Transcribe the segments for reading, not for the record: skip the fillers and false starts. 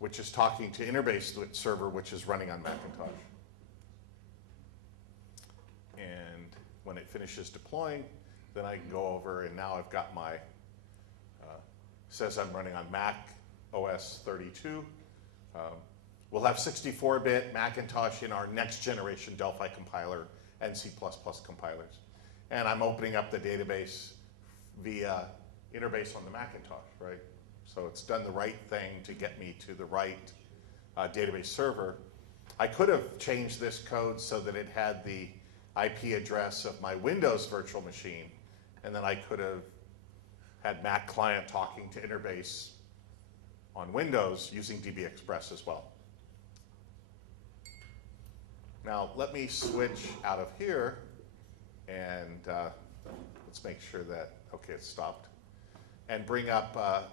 which is talking to Interbase server, which is running on Macintosh. And when it finishes deploying, then I can go over, and now I've got my, says I'm running on Mac OS 32. We'll have 64-bit Macintosh in our next generation Delphi compiler and C++ compilers. And I'm opening up the database via Interbase on the Macintosh, right? So it's done the right thing to get me to the right database server. I could have changed this code so that it had the IP address of my Windows virtual machine, and then I could have had Mac client talking to Interbase on Windows using DB Express as well. Now let me switch out of here, and let's make sure that, okay, it's stopped. And bring up a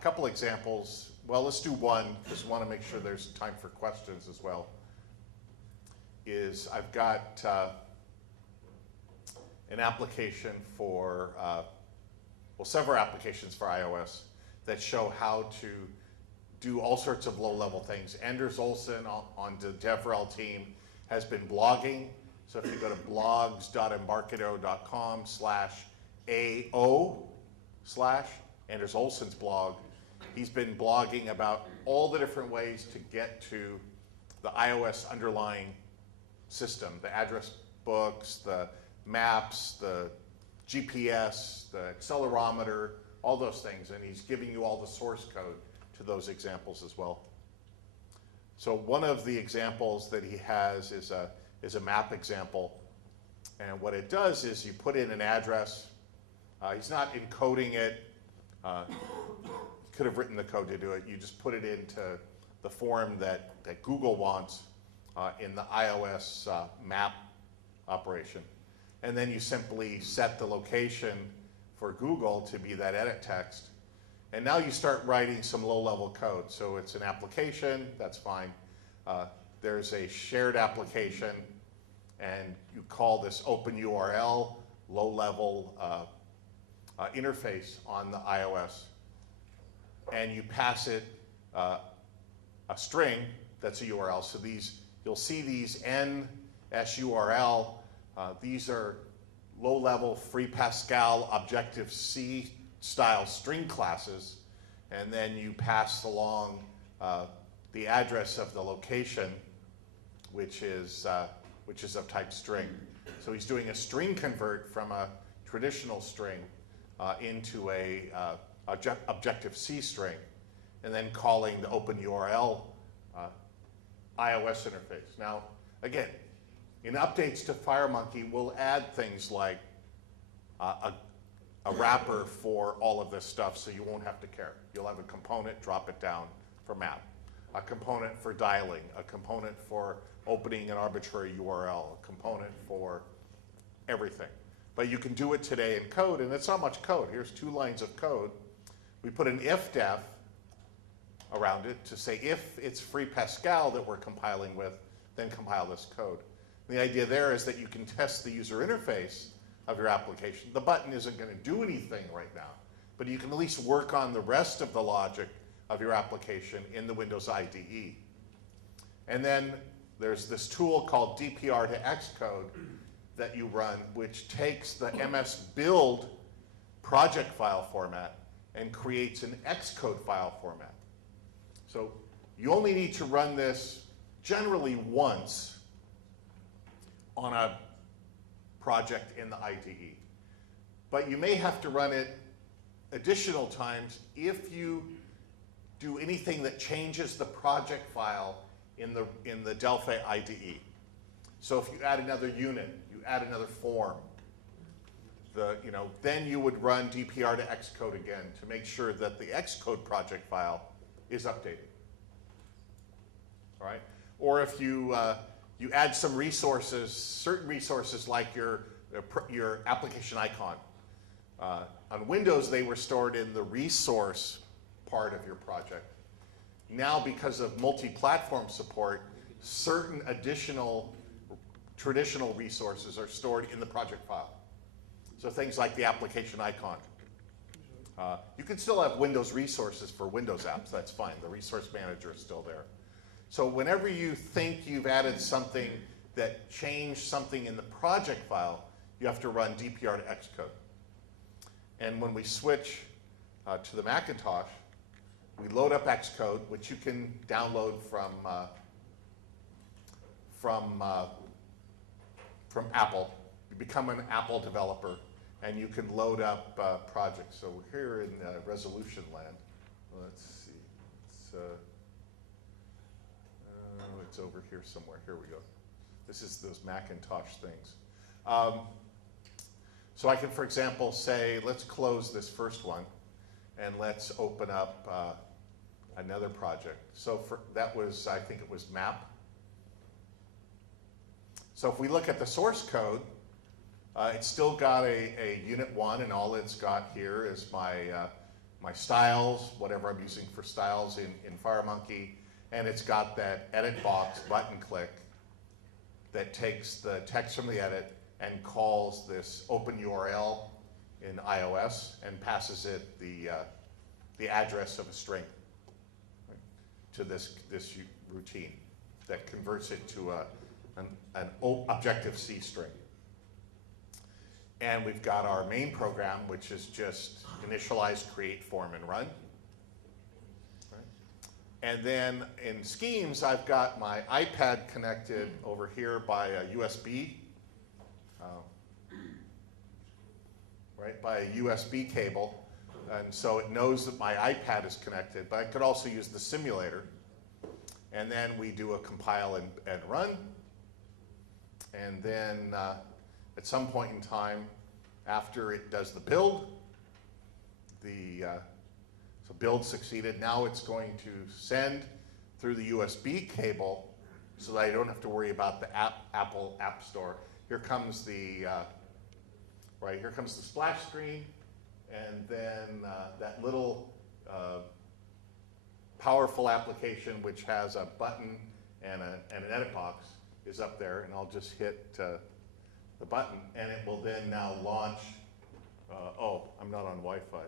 couple examples. Well, let's do one, because we want to make sure there's time for questions as well. Is I've got an application for, well, several applications for iOS that show how to do all sorts of low-level things. Anders Olsen on the DevRel team has been blogging. So if you go to blogs.embarcadero.com/AO/ Anders Olsen's blog, he's been blogging about all the different ways to get to the iOS underlying system, the address books, the maps, the GPS, the accelerometer, all those things, and he's giving you all the source code to those examples as well. So one of the examples that he has is a map example, and what it does is you put in an address. He's not encoding it. Could have written the code to do it. You just put it into the form that Google wants in the iOS map operation. And then you simply set the location for Google to be that edit text. And now you start writing some low-level code. So it's an application, that's fine. There's a shared application, and you call this OpenURL low-level interface on the iOS, and you pass it a string that's a URL. So you'll see these NSURL. These are low-level Free Pascal Objective-C style string classes, and then you pass along the address of the location, which is of type string. So he's doing a string convert from a traditional string into a Objective-C string, and then calling the OpenURL iOS interface. Now, again, in updates to FireMonkey, we'll add things like a wrapper for all of this stuff, so you won't have to care. You'll have a component, drop it down for map, a component for dialing, a component for opening an arbitrary URL, a component for everything. But you can do it today in code, and it's not much code. Here's 2 lines of code. We put an if-def around it to say if it's Free Pascal that we're compiling with, then compile this code. And the idea there is that you can test the user interface of your application. The button isn't going to do anything right now, but you can at least work on the rest of the logic of your application in the Windows IDE. And then there's this tool called DPR to Xcode that you run, which takes the MS build project file format and creates an Xcode file format. So you only need to run this generally once on a project in the IDE. But you may have to run it additional times if you do anything that changes the project file in the Delphi IDE. So if you add another unit, you add another form, then you would run DPR to Xcode again to make sure that the Xcode project file is updated. All right? Or if you add some resources, certain resources like your application icon. On Windows, they were stored in the resource part of your project. Now, because of multi-platform support, certain additional traditional resources are stored in the project file. So things like the application icon You can still have Windows resources for Windows apps, that's fine. The resource manager is still there. So whenever you think you've added something that changed something in the project file, you have to run dpr to Xcode. And when we switch to the Macintosh, we load up Xcode, which you can download from Apple. You become an Apple developer, and you can load up projects. So we're here in resolution land. Let's see. It's over here somewhere. Here we go. This is those Macintosh things. So I can, for example, say, let's close this first one, and let's open up another project. So that was, I think it was map. So if we look at the source code, it's still got a unit 1, and all it's got here is my styles, whatever I'm using for styles in FireMonkey, and it's got that edit box button click that takes the text from the edit and calls this open URL in iOS and passes it the address of a string, right, to this routine that converts it to an Objective-C string. And we've got our main program, which is just initialize, create, form, and run. Right. And then in schemes, I've got my iPad connected over here by a USB, right, by a USB cable. And so it knows that my iPad is connected, but I could also use the simulator. And then we do a compile and run. And then at some point in time, after it does the build, so build succeeded. Now it's going to send through the USB cable so that I don't have to worry about the Apple App Store. Here comes the here comes the splash screen, and then that little powerful application which has a button and an edit box is up there, and I'll just hit the button, and it will then now launch. Oh, I'm not on Wi-Fi.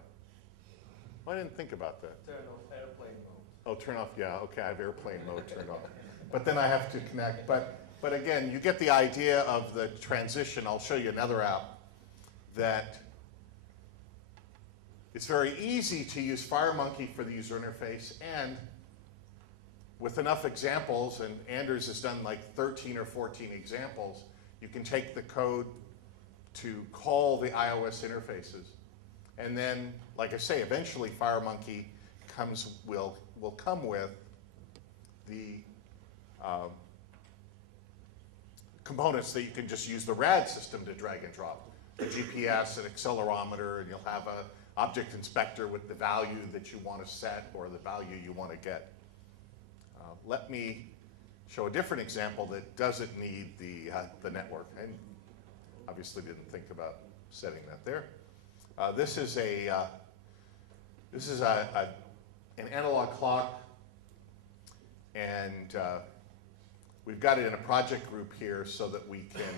Well, I didn't think about that. Turn off airplane mode. Oh, turn off, yeah, okay, I have airplane mode turned off. But then I have to connect, but again, you get the idea of the transition. I'll show you another app that it's very easy to use FireMonkey for the user interface, and with enough examples, and Anders has done like 13 or 14 examples, you can take the code to call the iOS interfaces. And then, like I say, eventually FireMonkey will come with the components that you can just use the RAD system to drag and drop. A GPS, an accelerometer, and you'll have an object inspector with the value that you want to set or the value you want to get. Let me show a different example that doesn't need the network. And obviously didn't think about setting that there. This is an analog clock, and we've got it in a project group here so that we can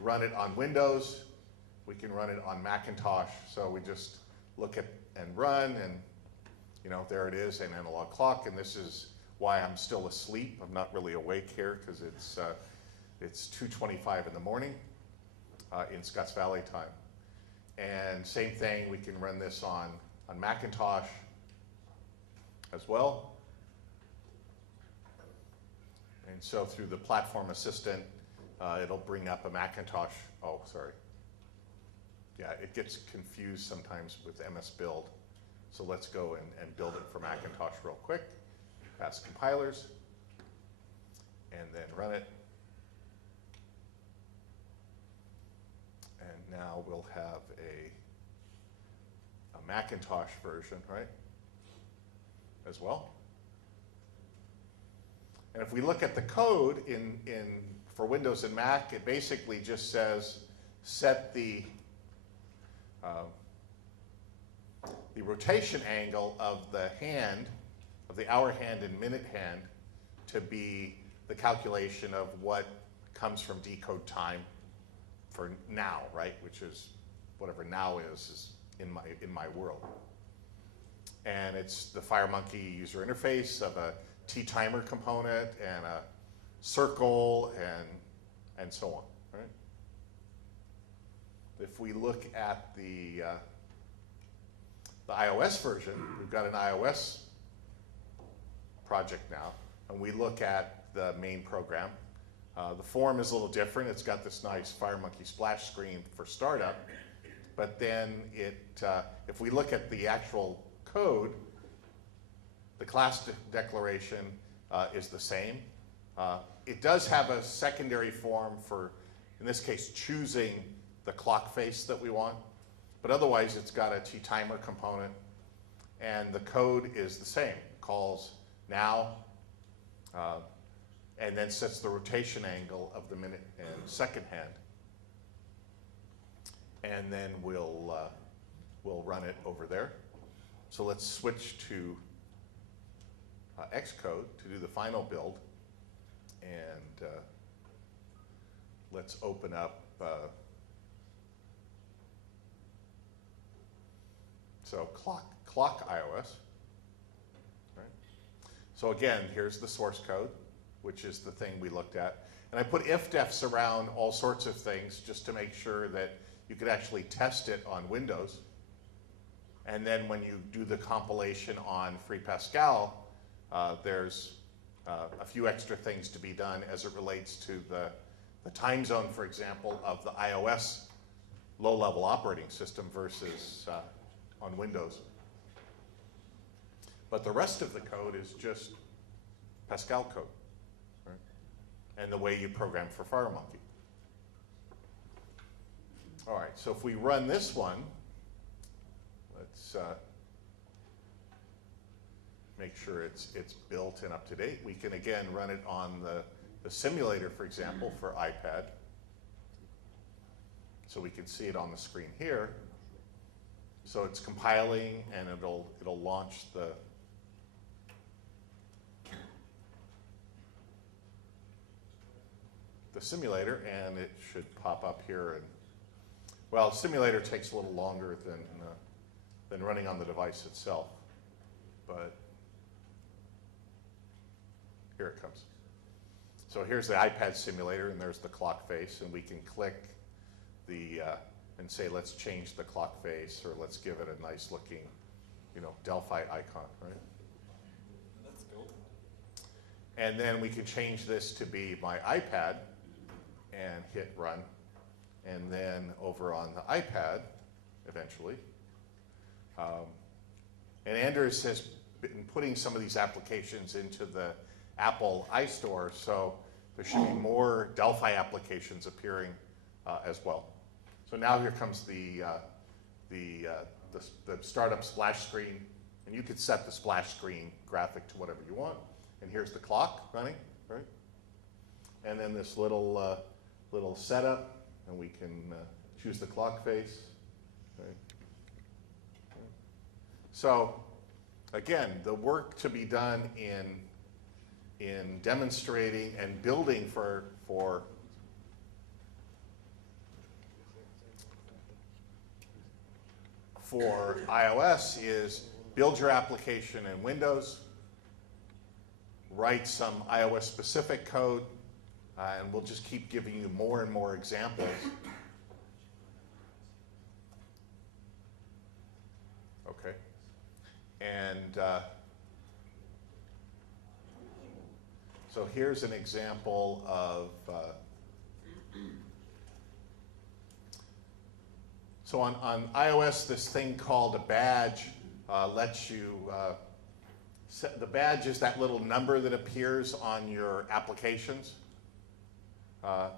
run it on Windows, we can run it on Macintosh. So we just look at and run, and there it is, an analog clock. And this is why I'm still asleep. I'm not really awake here because it's 2:25 in the morning in Scotts Valley time. And same thing, we can run this on Macintosh as well. And so through the platform assistant, it'll bring up a Macintosh. Oh, sorry. Yeah, it gets confused sometimes with MS Build. So let's go and build it for Macintosh real quick. Pass compilers, and then run it. And now we'll have a Macintosh version, right, as well. And if we look at the code for Windows and Mac, it basically just says set the rotation angle of the hand, of the hour hand and minute hand, to be the calculation of what comes from decode time for now, right? Which is whatever now is in my world. and it's the FireMonkey user interface of a T-timer component and a circle and so on, right? If we look at the iOS version, we've got an iOS project now, and we look at the main program. The form is a little different. It's got this nice FireMonkey splash screen for startup, but then if we look at the actual code, the class declaration is the same. It does have a secondary form for, in this case, choosing the clock face that we want, but otherwise it's got a T-timer component, and the code is the same. It calls now, and then sets the rotation angle of the minute and second hand, and then we'll run it over there. So let's switch to Xcode to do the final build, and let's open up so clock iOS. Right? So again, here's the source code, which is the thing we looked at. And I put if-defs around all sorts of things just to make sure that you could actually test it on Windows. And then when you do the compilation on Free Pascal, there's a few extra things to be done as it relates to the time zone, for example, of the iOS low-level operating system versus on Windows. But the rest of the code is just Pascal code, right? And the way you program for FireMonkey. All right, so if we run this one, let's make sure it's built and up to date. We can again run it on the simulator, for example, for iPad. So we can see it on the screen here. So it's compiling, and it'll launch the simulator, and it should pop up here. And well, simulator takes a little longer than running on the device itself, but here it comes. So here's the iPad simulator, and there's the clock face, and we can click and say, let's change the clock face, or let's give it a nice looking, Delphi icon, right? That's cool. And then we can change this to be my iPad and hit run. And then over on the iPad, eventually, and Anders has been putting some of these applications into the Apple iStore, so there should be more Delphi applications appearing as well. So now here comes the startup splash screen, and you could set the splash screen graphic to whatever you want. And here's the clock running, right? And then this little setup, and we can choose the clock face. Right? So again, the work to be done in demonstrating and building for iOS is build your application in Windows, write some iOS specific code, and we'll just keep giving you more and more examples. Okay. And so here's an example of, so on iOS, this thing called a badge lets you, the badge is that little number that appears on your applications.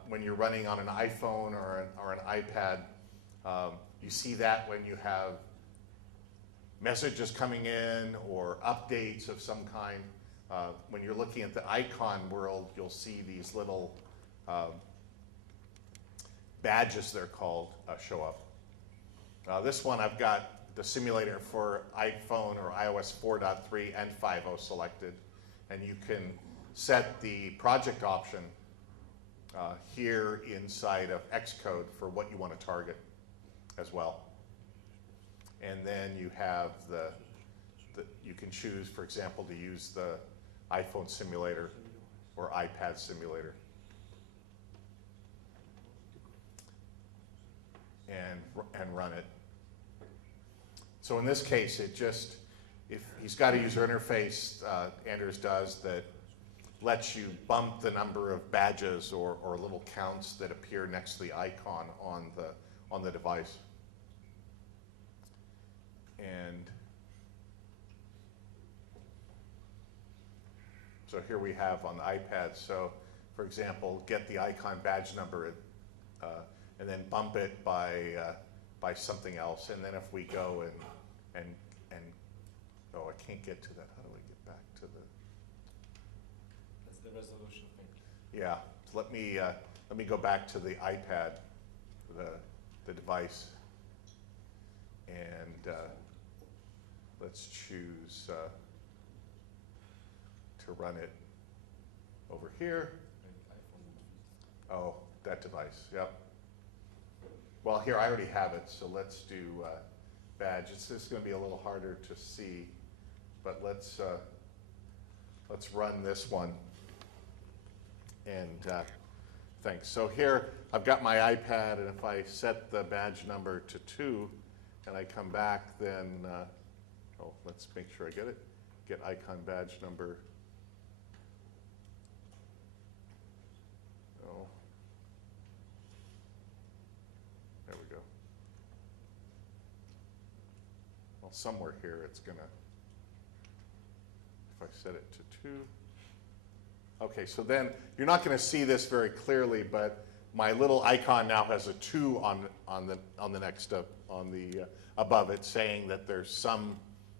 When you're running on an iPhone or an iPad, you see that when you have messages coming in or updates of some kind. When you're looking at the icon world, you'll see these little badges, they're called, show up. This one, I've got the simulator for iPhone or iOS 4.3 and 5.0 selected, and you can set the project option here inside of Xcode for what you want to target as well. And then you have that you can choose, for example, to use the iPhone simulator or iPad simulator. And run it. So in this case, it just, if he's got a user interface, Anders does, that lets you bump the number of badges or little counts that appear next to the icon on the device. And so here we have on the iPad, so for example, get the icon badge number and then bump it by something else. And then if we go and oh, I can't get to that. How do I get back to the? That's the resolution thing. Yeah, so let me go back to the iPad, the device, and let's choose to run it over here. Oh, that device. Yep. Well, here I already have it, so let's do badge. It's just going to be a little harder to see, but let's run this one. And thanks. So here I've got my iPad, and if I set the badge number to 2, and I come back, then oh, let's make sure I get it. Get icon badge number. Oh. There we go. Well, somewhere here it's gonna, if I set it to 2. Okay, so then you're not gonna see this very clearly, but my little icon now has a 2 on the next above it, saying that there's some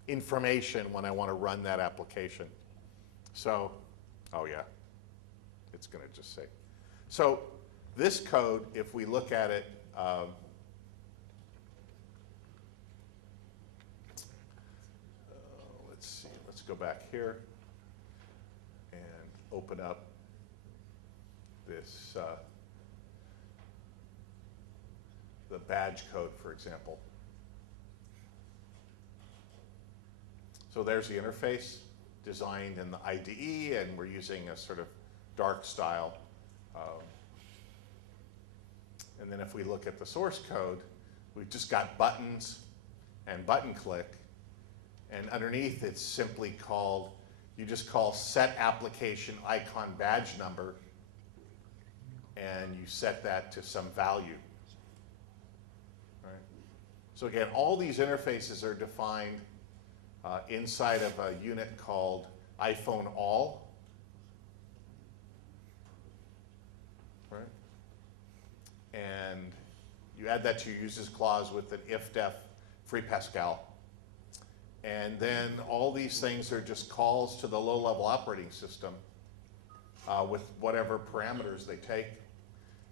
information when I want to run that application. So, oh yeah, it's gonna just say. So this code, if we look at it, let's see, let's go back here and open up this, the badge code, for example. So there's the interface designed in the IDE, and we're using a sort of dark style. And then if we look at the source code, we've just got buttons and button click, and underneath it's simply called, you just call set application icon badge number, and you set that to some value. Right? So again, all these interfaces are defined inside of a unit called iPhone all. Right? And you add that to your uses clause with an if-def free Pascal. And then all these things are just calls to the low-level operating system with whatever parameters they take.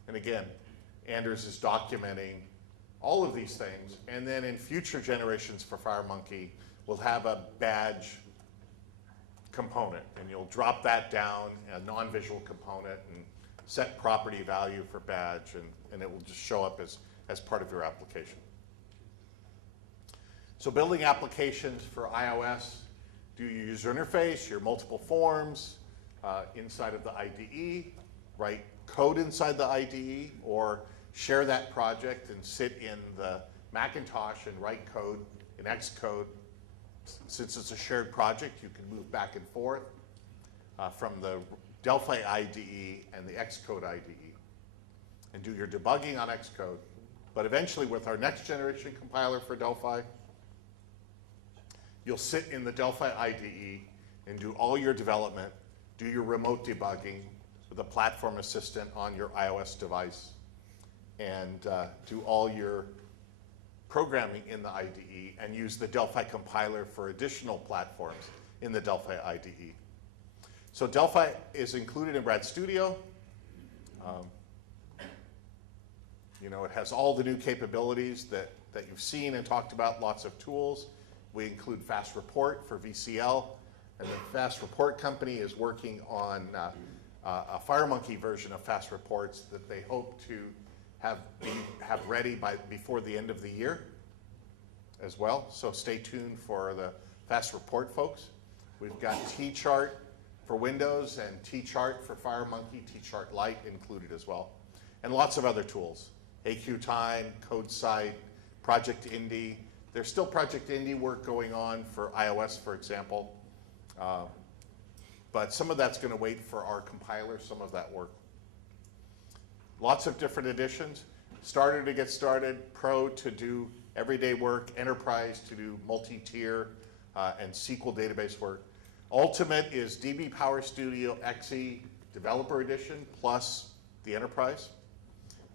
And again, Anders is documenting all of these things. And then in future generations for FireMonkey, we'll have a badge component. And you'll drop that down, a non-visual component, and set property value for badge, and it will just show up as part of your application. So building applications for iOS, do your user interface, your multiple forms inside of the IDE, write code inside the IDE, or share that project and sit in the Macintosh and write code in Xcode. Since it's a shared project, you can move back and forth from the Delphi IDE and the Xcode IDE and do your debugging on Xcode. But eventually, with our next generation compiler for Delphi, you'll sit in the Delphi IDE and do all your development, do your remote debugging with a platform assistant on your iOS device, and do all your programming in the IDE, and use the Delphi compiler for additional platforms in the Delphi IDE. So Delphi is included in RAD Studio. You know, it has all the new capabilities that you've seen and talked about, lots of tools. We include Fast Report for VCL, and the Fast Report company is working on a FireMonkey version of Fast Reports that they hope to have ready before the end of the year as well. So stay tuned for fast report folks. We've got T-Chart for Windows and T-Chart for FireMonkey, T-Chart Lite included as well. And lots of other tools. AQTime, CodeSite, Project Indy. There's still Project Indy work going on for iOS, for example. But some of that's going to wait for our compiler, some of that work. Lots of different editions. Starter to get started, Pro to do everyday work, Enterprise to do multi-tier and SQL database work. Ultimate is DB Power Studio XE Developer Edition plus the Enterprise.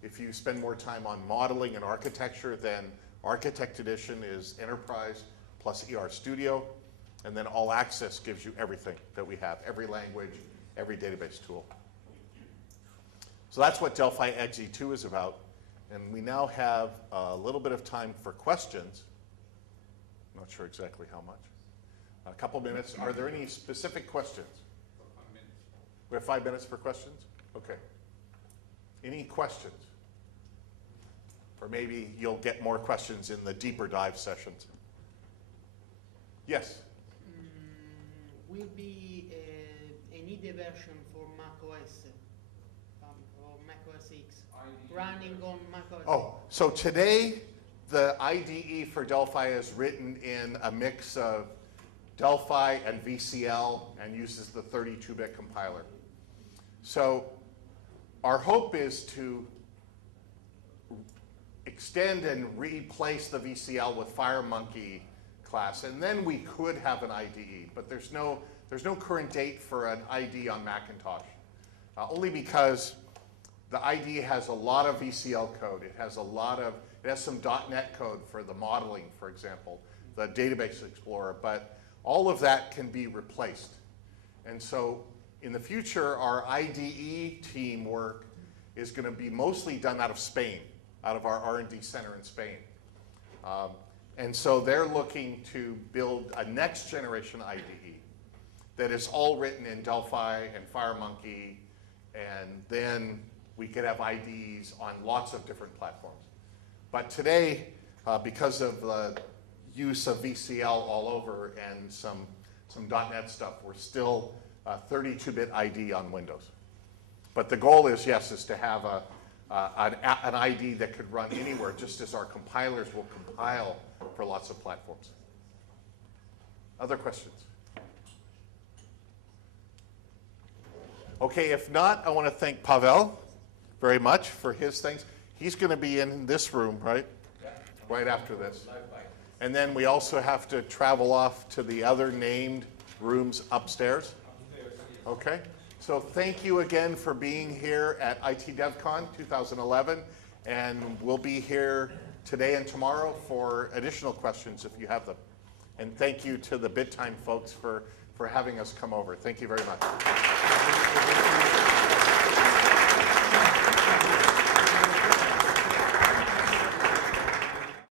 If you spend more time on modeling and architecture, then Architect Edition is Enterprise plus ER Studio. And then All Access gives you everything that we have, every language, every database tool. So that's what Delphi XE2 is about. And we now have a little bit of time for questions. I'm not sure exactly how much. A couple minutes. Are there any specific questions? 5 minutes. We have 5 minutes for questions? Okay. Any questions? Or maybe you'll get more questions in the deeper dive sessions. Yes? Will be an IDE version for macOS, or macOS X, running on macOS. Oh, so today the IDE for Delphi is written in a mix of Delphi and VCL and uses the 32-bit compiler. So our hope is to extend and replace the VCL with FireMonkey class, and then we could have an IDE, but there's no current date for an IDE on Macintosh, only because the IDE has a lot of VCL code. It has some .NET code for the modeling, for example, the Database Explorer, but all of that can be replaced. And so in the future, our IDE team work is going to be mostly done out of Spain, out of our R&D center in Spain. And so they're looking to build a next generation IDE that is all written in Delphi and FireMonkey, and then we could have IDEs on lots of different platforms. But today, because of the use of VCL all over and some .NET stuff, we're still 32-bit IDE on Windows. But the goal is, yes, is to have an IDE that could run anywhere, just as our compilers will compile for lots of platforms. Other questions? Okay, if not, I want to thank Paweł very much for his things. He's going to be in this room, right? Yeah. Right after this. Live bite. And then we also have to travel off to the other named rooms upstairs. Okay? So thank you again for being here at ITDevCon 2011. And we'll be here today and tomorrow for additional questions if you have them. And thank you to the BitTime folks for having us come over. Thank you very much.